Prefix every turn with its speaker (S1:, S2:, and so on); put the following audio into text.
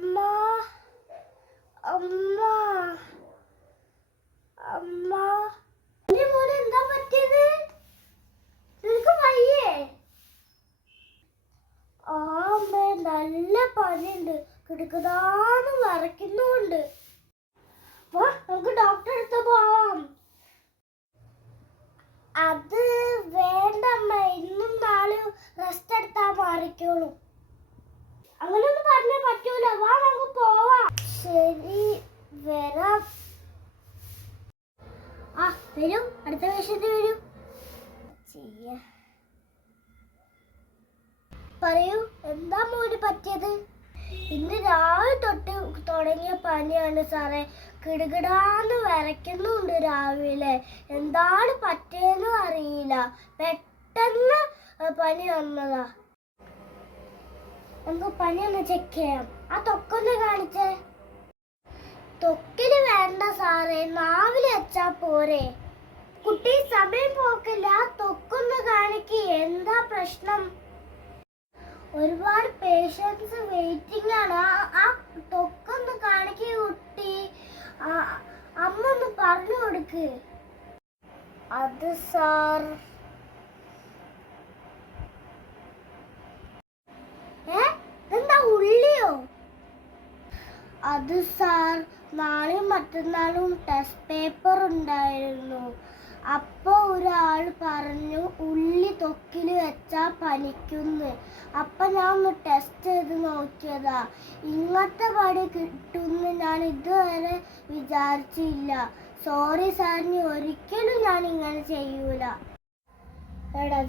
S1: അമ്മ അമ്മ അമ്മ. എന്റെ മോനെ എന്താ പറ്റിയത്? നിനക്ക് വയ്യേ? ആ അമ്മേ നല്ല പനിയുണ്ട്. കിടക്കുതാന്ന് വരയ്ക്കുന്നുണ്ട്. വാ നമുക്ക് ഡോക്ടറെ അടുത്ത് പോവാം. അത് വേണ്ട അമ്മ. ഇന്നും നാളെയും റെസ്റ്റ് എടുത്താ മാറിക്കോളൂ. അങ്ങനെയൊന്നും പറഞ്ഞാ പറ്റൂല. വാ നമുക്ക് പോവാം. ശരി വരാം. ആ വരും. അടുത്ത വേഷത്തിൽ വരും. ചെയ്യാ. പറയൂ എന്താ മോന് പറ്റിയത്? ഇന്ന് രാവിലെ തൊട്ട് തുടങ്ങിയ പനിയാണ് സാറേ. കിടുകിടാന്ന് വരയ്ക്കുന്നുണ്ട് രാവിലെ. എന്താണ് പറ്റിയെന്നും അറിയില്ല. പെട്ടെന്ന് പനി വന്നതാ. നമുക്ക് പനി ഒന്ന് ചെക്ക് ചെയ്യാം. ആ തൊക്കൊന്ന് കാണിച്ചേ. തൊക്കിൽ വേണ്ട സാറേ നാവിൽ വെച്ചാ പോരെ. കുട്ടി സമയം പോക്കില്ല തൊക്കൊന്ന് കാണിക്ക് എന്താ പ്രശ്നം? ഒരുപാട് പേഷ്യൻസ് വെയിറ്റിംഗ് ആണ്. ആ തൊക്കൊന്ന് കാണിക്ക് കുട്ടി. അമ്മ ഒന്ന് പറഞ്ഞു കൊടുക്ക്. അത് സാർ അത് സാർ നാളെയും മറ്റന്നാളും ടെസ്റ്റ് പേപ്പർ ഉണ്ടായിരുന്നു. അപ്പോൾ ഒരാൾ പറഞ്ഞു ഉള്ളി തൊക്കിൽ വെച്ചാൽ പനിക്കുന്നു. അപ്പം ഞാൻ ഒന്ന് ടെസ്റ്റ് ചെയ്ത് നോക്കിയതാ. ഇങ്ങനത്തെ പണി കിട്ടുമെന്ന് ഞാൻ ഇതുവരെ വിചാരിച്ചില്ല. സോറി സാറിന് ഒരിക്കലും ഞാൻ ഇങ്ങനെ ചെയ്യൂല. എടാ